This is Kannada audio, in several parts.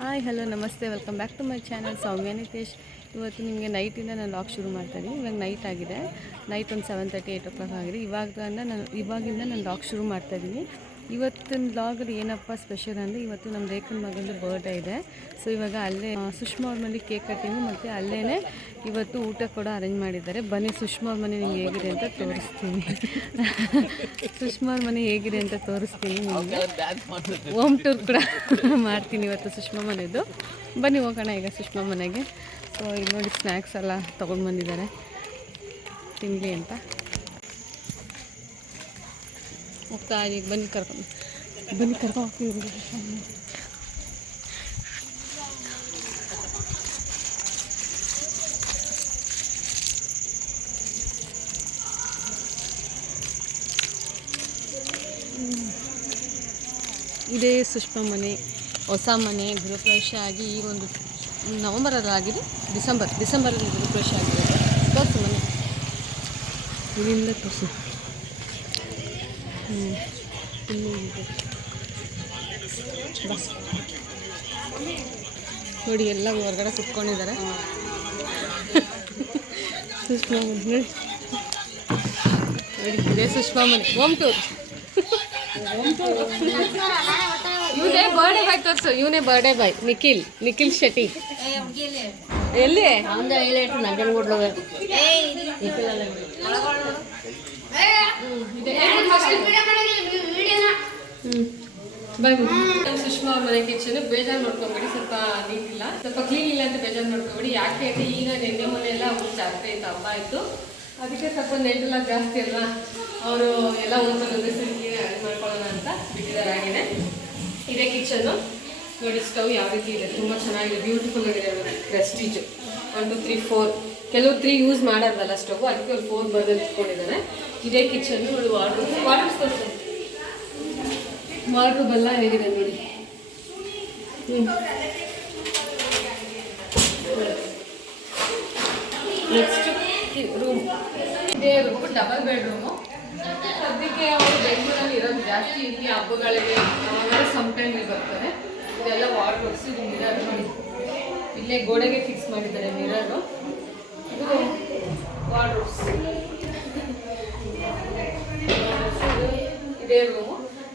ಹಾಯ್ ಹಲೋ ನಮಸ್ತೆ, welcome back to my channel Soumya Nitesh. ಇವತ್ತು ನಿಮಗೆ ನೈಟಿಂದ ನಾನು ಲಾಗ್ ಶುರು ಮಾಡ್ತಾಯಿದ್ದೀನಿ. ಇವಾಗ ನೈಟ್ ಆಗಿದೆ, ನೈಟ್ ಒಂದು 7:30 8 o'clock ಆಗಿದೆ. ಇವಾಗಿಂದ ನಾನು ಲಾಗ್ ಶುರು ಮಾಡ್ತಾಯಿದ್ದೀನಿ. ಇವತ್ತಿನ ಲಾಗಲ್ಲಿ ಏನಪ್ಪ ಸ್ಪೆಷಲ್ ಅಂದರೆ, ಇವತ್ತು ನಮ್ಮ ರೇಖನ್ ಮಗಂದು ಬರ್ಡೇ ಇದೆ. ಸೊ ಇವಾಗ ಅಲ್ಲೇ ಸುಷ್ಮಾ ಅವ್ರ ಮನೆ ಕೇಕ್ ಕಟ್ಟಿಂಗು ಮತ್ತು ಅಲ್ಲೇ ಇವತ್ತು ಊಟ ಕೂಡ ಅರೇಂಜ್ ಮಾಡಿದ್ದಾರೆ. ಬನ್ನಿ ಸುಷ್ಮಾ ಅವ್ರ ಮನೆ ನಿಮ್ಗೆ ಹೇಗಿದೆ ಅಂತ ತೋರಿಸ್ತೀನಿ. ಸುಷ್ಮಾ ಅವ್ರ ಮನೆ ಹೇಗಿದೆ ಅಂತ ತೋರಿಸ್ತೀನಿ ನಿಮಗೆ. ಹೋಮ್ ಟೂರ್ ಕೂಡ ಮಾಡ್ತೀನಿ ಇವತ್ತು ಸುಷ್ಮಾ ಮನೆದು. ಬನ್ನಿ ಹೋಗೋಣ ಈಗ ಸುಷ್ಮಾ ಮನೆಗೆ. ಸೊ ಇಲ್ಲಿ ನೋಡಿ ಸ್ನ್ಯಾಕ್ಸ್ ಎಲ್ಲ ತೊಗೊಂಡು ಬಂದಿದ್ದಾರೆ ತಿನ್ನಲಿ ಅಂತ. ಹೋಗ್ತಾ ಈಗ ಬನ್ನಿ ಕರ್ಕೊಂಡು ಹೋಗ್ತೀವಿ. ಇದೇ ಸುಷ್ಮಾ ಮನೆ, ಹೊಸ ಮನೆ. ಗೃಹಪ್ರವೇಶ ಆಗಿ ಈ ಒಂದು ನವಂಬರಲ್ಲಿ ಆಗಿದೆ, ಡಿಸೆಂಬರಲ್ಲಿ ಗೃಹಪ್ರವೇಶ ಆಗಿದೆ. ತೋರಿಸು ಮನೆ, ಇಲ್ಲಿಂದ ತೋರಿಸು. ನೋಡಿ ಎಲ್ಲ ಹೊರಗಡೆ ಕುತ್ಕೊಂಡಿದ್ದಾರೆ. ಸುಷ್ಮಾ ಮನೆ ನೋಡಿ, ಇದೇ ಸುಷ್ಮಾ ಮನೆ. Home tour. ಇವನೇ ಬರ್ಡೇ ಬಾಯ್ ತೋರಿಸು. ಇವನೇ ಬರ್ಡೇ ಬಾಯ್ ನಿಖಿಲ್ ಶೆಟ್ಟಿ. ಎಲ್ಲಿ ಸುಷ್ಮಾ ಅವ್ರ ಮನೆ ಕಿಚನ್. ಬೇಜಾರು ಮಾಡ್ಕೊಬೇಡಿ, ಸ್ವಲ್ಪ ನೀಟ್ ಇಲ್ಲ, ಸ್ವಲ್ಪ ಕ್ಲೀನ್ ಇಲ್ಲ ಅಂತ ಬೇಜಾರು ಮಾಡ್ಕೊಬೇಡಿ. ಯಾಕೆ ಅಂದರೆ ಈಗ ನೆನ್ನೆ ಮೊನ್ನೆ ಎಲ್ಲ ಅವ್ರು ಜಾತ್ರೆ ಇತ್ತು, ಹಬ್ಬ ಇತ್ತು, ಅದಕ್ಕೆ ಸ್ವಲ್ಪ ನೆಂಟೆಲ್ಲ ಜಾಸ್ತಿ ಅಲ್ವಾ, ಅವರು ಎಲ್ಲ ಒಂದೊಂದು ಕ್ಲೀನ್ ಮಾಡ್ಕೊಳ್ಳೋಣ ಅಂತ ಬಿಟ್ಟಿದ್ದಾರೆ. ಆಗಿದೆ ಇದೇ ಕಿಚನ್ನು ನೋಡಿ. ಸ್ಟವ್ ಯಾವ ರೀತಿ ಇದೆ, ತುಂಬ ಚೆನ್ನಾಗಿದೆ, ಬ್ಯೂಟಿಫುಲ್ ಆಗಿದೆ. ಪ್ರೆಸ್ಟೀಜ್ 1 2 3 4 ಕೆಲವು 3 ಯೂಸ್ ಮಾಡೋದಲ್ಲ ಸ್ಟವ್, ಅದಕ್ಕೆ ಅವ್ರು 4 ಬದಲು ಇಟ್ಕೊಂಡಿದ್ದಾರೆ. ಇದೇ ಕಿಚನ್ನು ನೋಡಿ. ವಾರ್ಡ್ರೋಬ್ ಎಲ್ಲ ಹೇಗಿದೆ ನೋಡಿ. ನೆಕ್ಸ್ಟ್ ರೂಮ್, ಇದೇ ರೂಮು ಡಬಲ್ ಬೆಡ್ರೂಮು. ಸದ್ಯಕ್ಕೆ ಅವರು ಬೆಂಗಳೂರಲ್ಲಿ ಇರೋದು ಜಾಸ್ತಿ, ಇಲ್ಲಿ ಹಬ್ಬಗಳಿಗೆ ಸಮ್ಟೈಮ್ ಇಲ್ಲಿ ಬರ್ತಾರೆ. ಇದೆಲ್ಲ ವಾರ್ಡ್ರೋಬ್ಸ್. ಇದು ಮಿರರ್ ನೋಡಿ, ಇಲ್ಲೇ ಗೋಡೆಗೆ ಫಿಕ್ಸ್ ಮಾಡಿದ್ದಾರೆ ಮಿರರು. ಇದು ವಾರ್ಡ್ರೋಬ್ಸ್. ಇದೇ ರೂಮು.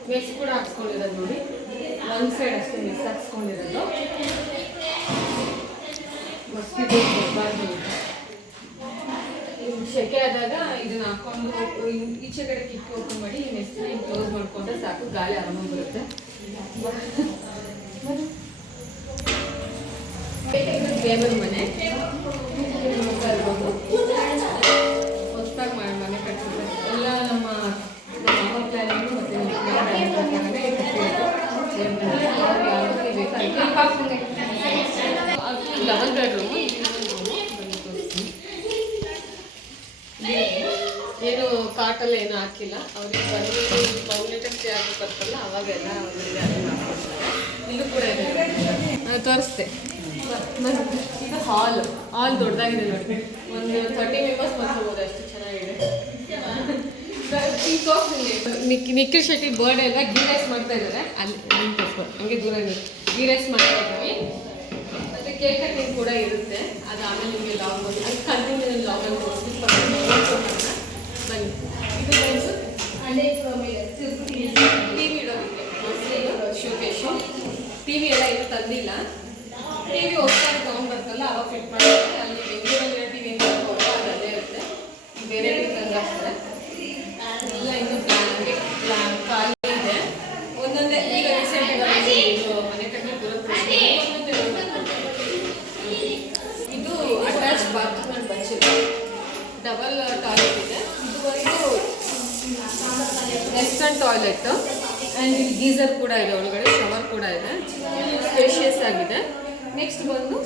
ಮೆಸ್ ಕೂಡ ಹಾಕ್ಸ್ಕೊಂಡಿರೋದು ನೋಡಿ, ಒಂದು ಸೈಡ್ ಅಷ್ಟೇ ಮೆಸ್ ಹಾಕ್ಸ್ಕೊಂಡಿರೋದು. ಮಸ್ಕಿಟೋ ಬರಬಾರ್ದು, ಸೆಕೆ ಆದಾಗ ಇದನ್ನ ಹಾಕೊಂಡು ಈಚೆ ಕಡೆ ಕಿಟ್ಕಿ ಓಪನ್ ಮಾಡಿ ಈ ಮೆಸ್ನ ಕ್ಲೋಸ್ ಮಾಡಿಕೊಂಡ್ರೆ ಸಾಕು, ಗಾಳಿ ಆರಾಮಾಗಿ ಬರುತ್ತೆ. ಟೇಬಲ್ ಮನೆ ಹೊಸದಾಗಿ ಮನೆ ಕಟ್ಟಿದ್ದಾರೆ. ಎಲ್ಲ ನಮ್ಮ ಅಮ್ಮ ಪ್ಲಾನಿಂಗು ಮತ್ತು ಡಬಲ್ ಬೆಡ್ರೂಮು. ಏನು ಕಾಟೆಲ್ಲ ಏನು ಹಾಕಿಲ್ಲ, ಅವ್ರಿಗೆ ಬಂದು ಪೌನೇಟರ್ ಚೇರ್ ಬರ್ತಲ್ಲ ಅವಾಗೆಲ್ಲ ಅವರಿಗೆ ಅದನ್ನು ಹಾಕ್ಕೊಡ್ತಾರೆ. ಇಲ್ಲೂ ಕೂಡ ಇದೆ, ತೋರಿಸ್ತೆ. ಇದು ಹಾಲ್ ದೊಡ್ಡದಾಗಿದೆ ನೋಡಿ, ಒಂದು 30 ಮೆಂಬರ್ಸ್ ಬರ್ಕೋಬೋದು, ಅಷ್ಟು ಚೆನ್ನಾಗಿದೆ. ನಿಖಿಲ್ ಶೆಟ್ಟಿ ಬರ್ಡೇ ಎಲ್ಲ ಗೀ ರೈಸ್ ಮಾಡ್ತಾ ಇದ್ದಾರೆ. ಅಲ್ಲಿ ಹಂಗೆ ದೂರ ಗೀ ರೈಸ್ ಮಾಡ್ತಾ ಇದ್ದೀವಿ. ಮತ್ತು ಕೇಕ್ ಕಟ್ಟಿಂಗ್ ಕೂಡ ಇರುತ್ತೆ, ಅದು ಆಮೇಲೆ ನಿಮಗೆ ಲಾಗ್ ಬಂದು ಅದು ಕಂಟಿನ್ಯೂ ಲಾಗಲ್ಲಿ ತೋರಿಸ್ತೀನಿ. ಬನ್ನಿ, ಇದು ಬಂದು ಅಲ್ಲೇ ಟಿ ವಿ ಇಡೋದಕ್ಕೆ ಶೋಕೇಶು. ಟಿ ವಿ ಎಲ್ಲ ಇದು ತಂದಿಲ್ಲ, ಟಿ ವಿ ಹೊಸದಾಗಿ ತೊಗೊಂಡ್ಬರ್ತಲ್ಲ ಅವಾಗ ಫಿಟ್ ಮಾಡ್ತಾರೆ. ಅಲ್ಲಿ ಬೆಂಗಳೂರಲ್ಲಿ ಟಿ ವಿ ಏನು ಅದು ಅಲ್ಲೇ ಇರುತ್ತೆ, ಬೇರೆ ಟಿ ವಿ ತಂದಾಗ್ತಾರೆ. ಎಲ್ಲ ಇನ್ನೂ ಖಾಲಿ ಇದೆ ಒಂದೊಂದೇ. ಈಗ ರೀಸೆಂಟಾಗಿ ಇದು ಮನೆ ಕಟ್ಟಲು ಬರುತ್ತೆ. ಇದು ಅಟ್ಯಾಚ್ ಬಾತ್ರೂಮ್ ಆ್ಯಂಡ್ ಬಚ್ಚಿಲ್ಲ, ಡಬಲ್ ಟಾಯ್ಲೆಟ್ ಇದೆ. ಇದುವರೆಗೂ ವೆಸ್ಟರ್ನ್ ಟಾಯ್ಲೆಟ್ ಆ್ಯಂಡ್ ಇಲ್ಲಿ ಗೀಸರ್ ಕೂಡ ಇದೆ, ಒಳಗಡೆ ಶವರ್ ಕೂಡ ಇದೆ, ಸ್ಪೇಷಿಯಸ್ ಆಗಿದೆ. ನೆಕ್ಸ್ಟ್ ಬಂದು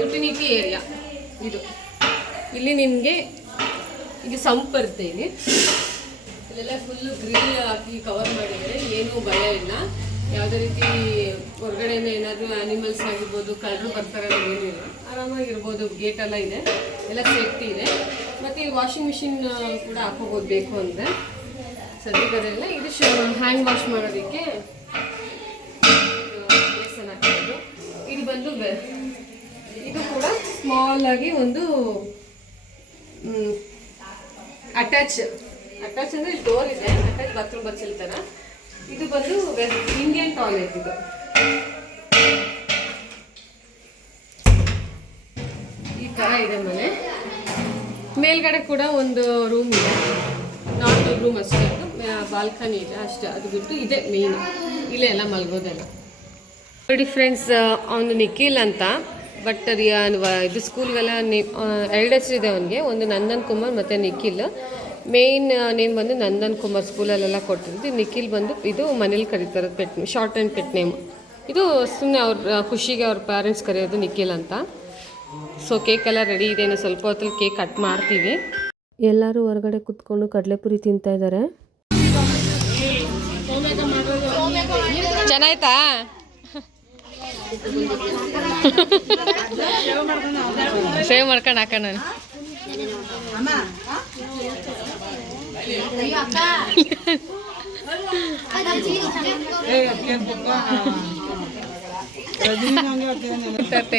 ಯುಟಿಲಿಟಿ ಏರಿಯಾ. ಇಲ್ಲಿ ನಿಮಗೆ ಇದು ಸಂಪ್ ಬರುತ್ತೆ. ಇಲ್ಲೆಲ್ಲ ಫುಲ್ಲು ಗ್ರಿಲ್ ಹಾಕಿ ಕವರ್ ಮಾಡಿದರೆ ಏನೂ ಭಯ ಇಲ್ಲ. ಯಾವುದೇ ರೀತಿ ಹೊರಗಡೆಯಿಂದ ಏನಾದರೂ ಆ್ಯನಿಮಲ್ಸ್ ಆಗಿರ್ಬೋದು, ಕಳ್ಳರು ಬರ್ತಾರೆ ಏನೂ ಇಲ್ಲ, ಆರಾಮಾಗಿರ್ಬೋದು. ಗೇಟೆಲ್ಲ ಇದೆ, ಎಲ್ಲ ಸೇಫ್ಟಿ ಇದೆ. ಮತ್ತು ಈ ವಾಷಿಂಗ್ ಮಿಷಿನ್ ಕೂಡ ಹಾಕೋಬೋದು ಬೇಕು ಅಂದರೆ. ಸದ್ಯದಲ್ಲೆಲ್ಲ ಇದು ಹ್ಯಾಂಡ್ ವಾಶ್ ಮಾಡೋದಕ್ಕೆ ಸ್ಮಾಲ್ ಆಗಿ ಒಂದು ಅಟ್ಯಾಚ್ ಅಂದರೆ ಡೋರ್ ಇದೆ, ಅಟ್ಯಾಚ್ ಬಾತ್ರೂಮ್ ಬಚ್ಚಲ್ ಥರ. ಇದು ಬಂದು ಇಂಡಿಯನ್ ಟಾಯ್ಲೆಟ್. ಇದು ಈ ಥರ ಇದೆ ಮನೆ. ಮೇಲ್ಗಡೆ ಕೂಡ ಒಂದು ರೂಮ್ ಇದೆ, ನಾರ್ಮಲ್ ರೂಮ್ ಅಷ್ಟೇ, ಅದು ಬಾಲ್ಕನಿ ಇದೆ ಅಷ್ಟೇ. ಅದು ಬಿಟ್ಟು ಇದೆ ಮೇಯ್ನು, ಇಲ್ಲೇ ಎಲ್ಲ ಮಲ್ಗೋದೆಲ್ಲ. ನೋಡಿ ಫ್ರೆಂಡ್ಸ್, ಅವನು ನಿಖಿಲ್ ಅಂತ, ಬಟ್ ಇದು ಸ್ಕೂಲ್ಗೆಲ್ಲ ಎರಡು ಹೆಸರು ಇದೆ ಅವನಿಗೆ, ಒಂದು ನಂದನ್ ಕುಮಾರ್ ಮತ್ತು ನಿಖಿಲ್. ಮೇಯ್ನ್ ನೇಮ್ ಬಂದು ನಂದನ್ ಕುಮಾರ್ ಸ್ಕೂಲಲ್ಲೆಲ್ಲ ಕೊಟ್ಟಿದ್ದು. ನಿಖಿಲ್ ಬಂದು ಇದು ಮನೇಲಿ ಕರೀತಾರೆ pet, short and pet name. ಇದು ಸುಮ್ಮನೆ ಅವ್ರ ಖುಷಿಗೆ ಅವ್ರ ಪೇರೆಂಟ್ಸ್ ಕರೆಯೋದು ನಿಖಿಲ್ ಅಂತ. ಸೊ ಕೇಕೆಲ್ಲ ರೆಡಿ ಇದೆ, ಇನ್ನು ಸ್ವಲ್ಪ ಹೊತ್ತಲ್ಲಿ ಕೇಕ್ ಕಟ್ ಮಾಡ್ತೀವಿ. ಎಲ್ಲರೂ ಹೊರಗಡೆ ಕುತ್ಕೊಂಡು ಕಡಲೆಪುರಿ ತಿಂತಾ ಇದ್ದಾರೆ. ಚೆನ್ನಾಯ್ತಾ? ಸೇವ್ ಮಾಡ್ಕೊಂಡು ಹಾಕ. ನಾನು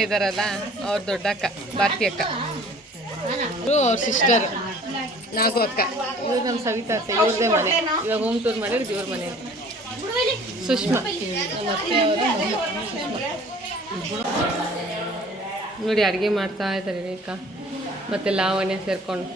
ಇದ್ದಾರಲ್ಲ ಅವ್ರ ದೊಡ್ಡಕ್ಕ ಭಾರತಿ ಅಕ್ಕ, ಇವರು ಅವ್ರ ಸಿಸ್ಟರ್ ನಾಗು ಅಕ್ಕ. ಇವ್ರು ನಮ್ಮ ಸವಿತಾ ಅತ್ತೆ, ಇವ್ರದೇ ಮನೆ. ಇವಾಗ ಹೋಮ್ ಟೂರ್ ಮಾಡಿದ್ರೆ ಇವ್ರ ಮನೆ. ಸುಷ್ಮಾ ನಮ್ಮ ಅತ್ತೆ ಅವರ ಸುಷ್ಮಾ. ನೋಡಿ ಅಡುಗೆ ಮಾಡ್ತಾ ಇದ್ದಾರೆ ರೇಖಾ ಮತ್ತು ಲಾವಣ್ಯ ಸೇರ್ಕೊಂಡು.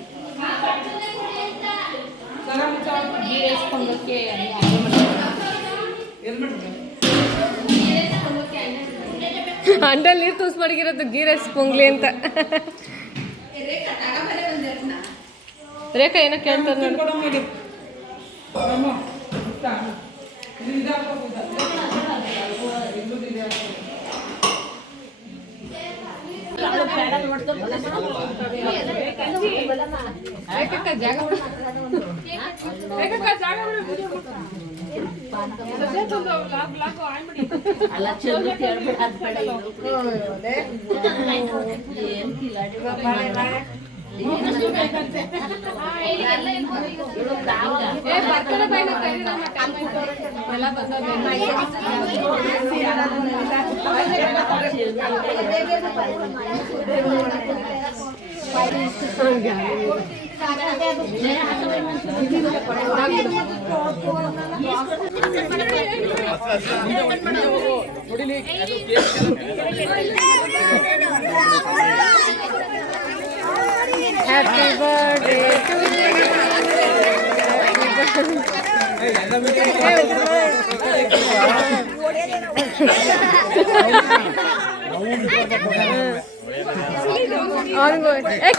ಅಂಡಲ್ಲಿ ನೀರು ತೂಸ್ ಮಡಗಿರೋದು ಗೀ ರೈಸ್ ಪೊಂಗ್ಲಿ ಅಂತ. ರೇಖಾ ಏನೋ ಕೇಳ್ತಾರೆ ನೋಡಿ. Happy birthday to you.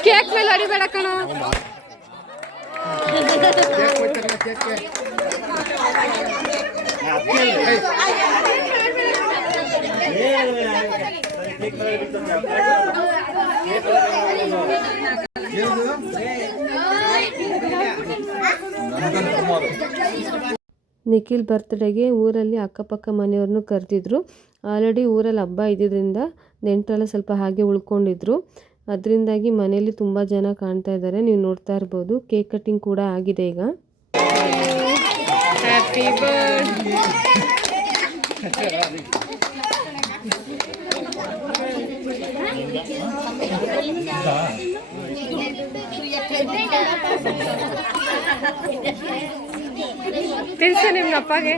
Cake ಮೇಲೆ ಹೊಡಿಬೇಡ ಕಣ. ನಿಖಿಲ್ ಬರ್ತ್ಡೇಗೆ ಊರಲ್ಲಿ ಅಕ್ಕಪಕ್ಕ ಮನೆಯವ್ರನ್ನೂ ಕರೆದಿದ್ರು. ಆಲ್ರೆಡಿ ಊರಲ್ಲಿ ಹಬ್ಬ ಇದ್ದಿದ್ದರಿಂದ ನೆಂಟರೆಲ್ಲ ಸ್ವಲ್ಪ ಹಾಗೆ ಉಳ್ಕೊಂಡಿದ್ರು. ಅದರಿಂದಾಗಿ ಮನೆಯಲ್ಲಿ ತುಂಬ ಜನ ಕಾಣ್ತಾ ಇದ್ದಾರೆ, ನೀವು ನೋಡ್ತಾ ಇರ್ಬೋದು. ಕೇಕ್ ಕಟ್ಟಿಂಗ್ ಕೂಡ ಆಗಿದೆ ಈಗ. Happy birthday. ತಿನ್ಸ ನಿಮ್ಮ ಅಪ್ಪಗೆ.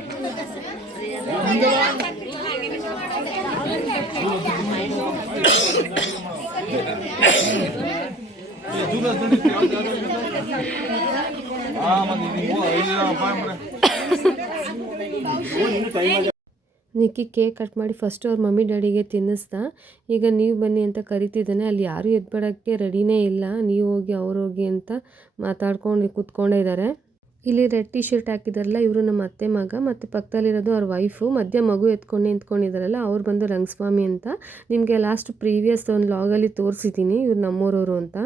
ನಿಕ್ಕಿ ಕೇಕ್ ಕಟ್ ಮಾಡಿ ಫಸ್ಟು ಅವ್ರ ಮಮ್ಮಿ ಡ್ಯಾಡಿಗೆ ತಿನ್ನಿಸ್ತಾ, ಈಗ ನೀವು ಬನ್ನಿ ಅಂತ ಕರಿತಿದ್ದಾನೆ. ಅಲ್ಲಿ ಯಾರೂ ಎದ್ಬೇಡಕ್ಕೆ ರೆಡಿನೇ ಇಲ್ಲ, ನೀವು ಹೋಗಿ ಅವ್ರು ಹೋಗಿ ಅಂತ ಮಾತಾಡ್ಕೊಂಡು ಕೂತ್ಕೊಂಡೇ ಇದ್ದಾರೆ. ಇಲ್ಲಿ ರೆಡ್ ಟಿ ಶರ್ಟ್ ಹಾಕಿದಾರಲ್ಲ ಇವರು ನಮ್ಮ ಅತ್ತೆ ಮಗ, ಮತ್ತು ಪಕ್ಕದಲ್ಲಿರೋದು ಅವ್ರ ವೈಫು. ಮಧ್ಯೆ ಮಗು ಎತ್ಕೊಂಡು ನಿಂತ್ಕೊಂಡಿದ್ದಾರಲ್ಲ ಅವ್ರು ಬಂದು ರಂಗಸ್ವಾಮಿ ಅಂತ. ನಿಮಗೆ ಲಾಸ್ಟ್ ಪ್ರೀವಿಯಸ್ ಒಂದು ಲಾಗಲ್ಲಿ ತೋರಿಸಿದ್ದೀನಿ ಇವ್ರು ನಮ್ಮೂರವರು ಅಂತ.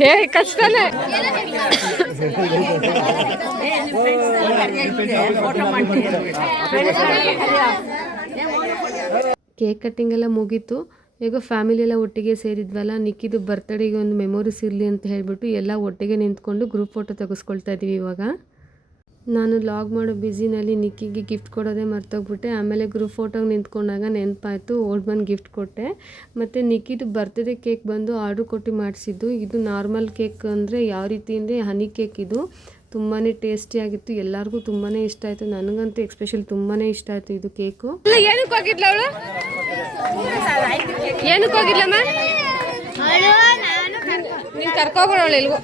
ಹೇ ಕಷ್ಟನೇ. ಕೇಕ್ ಕಟ್ಟಿಂಗ್ ಎಲ್ಲ ಮುಗೀತು. ಈಗ ಫ್ಯಾಮಿಲಿ ಎಲ್ಲ ಒಟ್ಟಿಗೆ ಸೇರಿದ್ವಲ್ಲ, ನಿಕ್ಕಿದು ಬರ್ತಡೇಗೆ ಒಂದು ಮೆಮೊರೀಸ್ ಇರಲಿ ಅಂತ ಹೇಳಿಬಿಟ್ಟು ಎಲ್ಲ ಒಟ್ಟಿಗೆ ನಿಂತ್ಕೊಂಡು ಗ್ರೂಪ್ ಫೋಟೋ ತೆಗೆಸ್ಕೊಳ್ತಾ ಇದ್ದೀವಿ ಇವಾಗ. ನಾನು ಲಾಗ್ ಮಾಡೋ ಬ್ಯುಸಿನಲ್ಲಿ ನಿಕ್ಕಿಗೆ ಗಿಫ್ಟ್ ಕೊಡೋದೇ ಮರ್ತೋಗ್ಬಿಟ್ಟೆ. ಆಮೇಲೆ ಗ್ರೂಪ್ ಫೋಟೋಗೆ ನಿಂತ್ಕೊಂಡಾಗ ನೆನಪಾಯಿತು, ಓಡ್ ಬಂದು ಗಿಫ್ಟ್ ಕೊಟ್ಟೆ. ಮತ್ತು ನಿಕ್ಕಿದು ಬರ್ತ್ಡೇ ಕೇಕ್ ಬಂದು ಆರ್ಡ್ರ್ ಕೊಟ್ಟು ಮಾಡಿಸಿದ್ದು. ಇದು ನಾರ್ಮಲ್ ಕೇಕ್ ಅಂದರೆ ಯಾವ ರೀತಿ ಅಂದರೆ ಹನಿ ಕೇಕ್. ಇದು ತುಂಬಾ ಟೇಸ್ಟಿಯಾಗಿತ್ತು, ಎಲ್ಲರಿಗೂ ತುಂಬಾ ಇಷ್ಟ ಆಯಿತು. ನನಗಂತೂ ಎಕ್ಸ್ಪೆಷಲ್ ತುಂಬಾ ಇಷ್ಟ ಆಯಿತು ಇದು ಕೇಕು. ಏನಕ್ಕೆ ಹೋಗಿದ್ಲ ಅವಳು? ಏನಕ್ಕೆ ಹೋಗಿದ್ಲಮ್ಮ? ನೀನು ಕರ್ಕೊಬಿಡೋಳು ಎಲ್ಗೂ.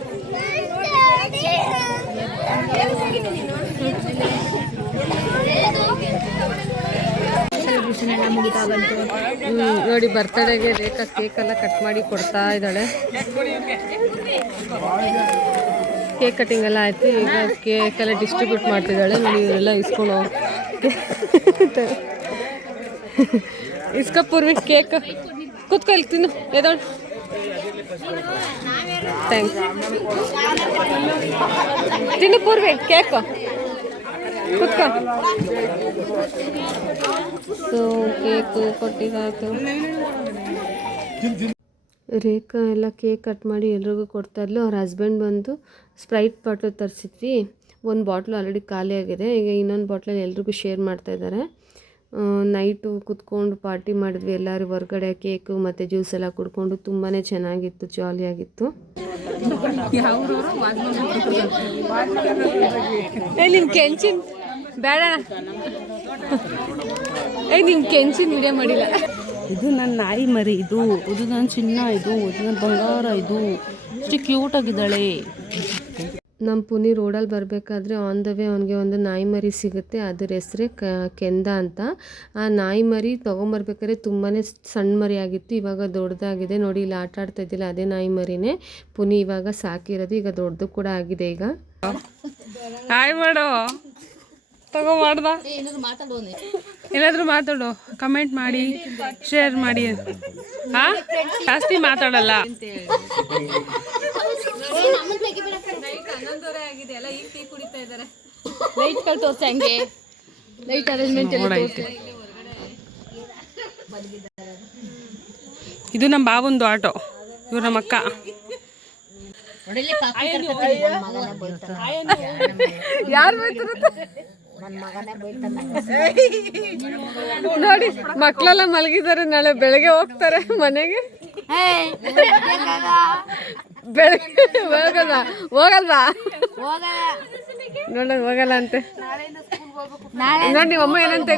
ನೋಡಿ ಬರ್ತಡೆಗೆ ರೇಖಾ ಕೇಕೆಲ್ಲ ಕಟ್ ಮಾಡಿ ಕೊಡ್ತಾ ಇದ್ದಾಳೆ. ಕೇಕ್ ಕಟಿಂಗ್ ಎಲ್ಲ ಆಯಿತು. ಈಗ ಕೇಕೆಲ್ಲ ಡಿಸ್ಟ್ರಿಬ್ಯೂಟ್ ಮಾಡ್ತಿದ್ದಾಳೆ. ನೋಡಿ ಇವರೆಲ್ಲ ಇಸ್ಕೊಂಡು ಇಸ್ಕೊ ಪೂರ್ವಿ ಕೇಕ್ ಕೂತ್ಕೊಳ್ಳಿ ತಿನ್ನು ಎದೋಳು. ಥ್ಯಾಂಕ್ಸ್. ತಿನ್ನು ಪೂರ್ವಿ ಕೇಕು ಕೂತ್ಕೊ. ಸೊ ಕೇಕು ಕೊಟ್ಟಿದ್ದಾಯಿತು. ರೇಖಾ ಎಲ್ಲ ಕೇಕ್ ಕಟ್ ಮಾಡಿ ಎಲ್ರಿಗೂ ಕೊಡ್ತಾ ಇದ್ಲು. ಅವ್ರ ಹಸ್ಬೆಂಡ್ ಬಂದು ಸ್ಪ್ರೈಟ್ ಬಾಟ್ಲು ತರಿಸಿದ್ವಿ. ಒಂದು ಬಾಟ್ಲು ಆಲ್ರೆಡಿ ಖಾಲಿ ಆಗಿದೆ. ಈಗ ಇನ್ನೊಂದು ಬಾಟ್ಲಲ್ಲಿ ಎಲ್ರಿಗೂ ಶೇರ್ ಮಾಡ್ತಾಯಿದ್ದಾರೆ. ನೈಟು ಕುತ್ಕೊಂಡು ಪಾರ್ಟಿ ಮಾಡಿದ್ವಿ ಎಲ್ಲರೂ ಹೊರ್ಗಡೆ. ಕೇಕು ಮತ್ತು ಜ್ಯೂಸ್ ಎಲ್ಲ ಕುಡ್ಕೊಂಡು ತುಂಬಾ ಚೆನ್ನಾಗಿತ್ತು, ಜಾಲಿಯಾಗಿತ್ತು. ನಿನ್ನ ಕೆಂಚಿನ ಬೇಡ, ನಿನ್ನ ಕೆಂಚಿನ ವಿಡಿಯೋ ಮಾಡಿಲ್ಲ. ಇದು ನನ್ನ ನಾಯಿ ಮರಿ, ಇದು ನನ್ನ ಚಿನ್ನ, ಇದು ನನ್ನ ಬಂಗಾರ, ಇದು ಎಷ್ಟು ಕ್ಯೂಟಾಗಿದ್ದಾಳೆ. ನಮ್ಮ ಪುನಿ ರೋಡಲ್ಲಿ ಬರಬೇಕಾದ್ರೆ ಆನ್ ದ ವೇ ಅವನಿಗೆ ಒಂದು ನಾಯಿ ಮರಿ ಸಿಗುತ್ತೆ. ಅದ್ರ ಹೆಸ್ರೇ ಕೆಂದ ಅಂತ. ಆ ನಾಯಿ ಮರಿ ತೊಗೊಂಬರ್ಬೇಕಾದ್ರೆ ತುಂಬಾ ಸಣ್ಣ ಮರಿ ಆಗಿತ್ತು, ಇವಾಗ ದೊಡ್ಡದಾಗಿದೆ. ನೋಡಿ ಇಲ್ಲಿ ಆಟ ಆಡ್ತಾ ಇದ್ದಿಲ್ಲ, ಅದೇ ನಾಯಿ ಮರಿನೇ ಪುನಿ ಇವಾಗ ಸಾಕಿರೋದು. ಈಗ ದೊಡ್ಡದು ಕೂಡ ಆಗಿದೆ. ಈಗ ಹಾಯ್ ಮಾಡು, ತಗೋ ಮಾಡ್ದ. ಏನಾದರೂ ಮಾತಾಡು, ಕಮೆಂಟ್ ಮಾಡಿ, ಶೇರ್ ಮಾಡಿ. ಹಾಂ ಜಾಸ್ತಿ ಮಾತಾಡಲ್ಲ. ಲೈಟ್ಗಳು ತೋರಿಸಿ, ಹಂಗೆ ಲೈಟ್ ಅರೇಂಜ್ಮೆಂಟ್ ಎಲ್ಲ ತೋರಿಸಿ. ಇದು ನಮ್ಮ ಬಾಬುಂದು ಆಟೋ, ಇವ್ರು ನಮ್ಮ ಅಕ್ಕ. ಯಾರು ನೋಡಿ ಮಕ್ಕಳೆಲ್ಲ ಮಲಗಿದ್ದಾರೆ, ನಾಳೆ ಬೆಳಗ್ಗೆ ಹೋಗ್ತಾರೆ ಮನೆಗೆ. ಬೆಳಗ್ಗೆ ಹೋಗಲ್ವಾ? ನೋಡ ಹೋಗಲ್ಲ ಅಂತೆ. ನೋಡಿ ನಿಮ್ಮ ಅಮ್ಮ ಏನಂತ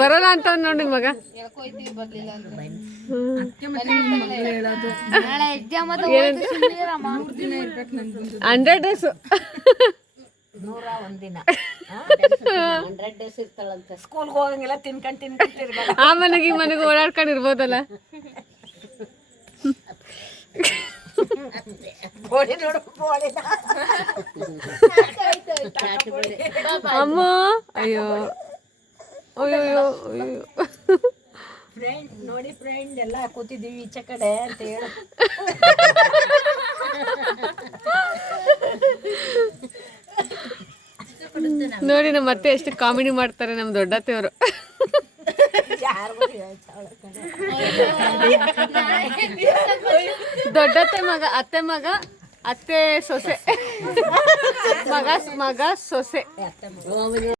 ಬರಲ್ಲ ಅಂತ ನೋಡಿ ಮಗ. ಹಂಡ್ರೆಡ್ ಡೇಸ್ ಸ್ಕೂಲ್ಗೆ ಹೋಗಂಗಿಲ್ಲ, ತಿನ್ಕೊಂಡು ಆ ಮನೆಗೆ ಈ ಮನೆಗೆ ಓಡಾಡ್ಕೊಂಡಿರ್ಬೋದಲ್ಲ. ಅಮ್ಮ ಅಯ್ಯೋ ಅಯ್ಯೋ ಅಯ್ಯೋ. ಫ್ರೆಂಡ್ ನೋಡಿ, ಫ್ರೆಂಡ್ ಎಲ್ಲ ಕೂತಿದ್ದೀವಿ ಈಚೆ ಕಡೆ ಅಂತ ಹೇಳು. ನೋಡಿ ನಮ್ಮ ಅತ್ತೆ ಎಷ್ಟು ಕಾಮಿಡಿ ಮಾಡ್ತಾರೆ, ನಮ್ಮ ದೊಡ್ಡತ್ತೆಯವರು. ದೊಡ್ಡತ್ತೆ ಮಗ, ಅತ್ತೆ ಮಗ, ಅತ್ತೆ ಸೊಸೆ, ಮಗ ಸೊಸೆ.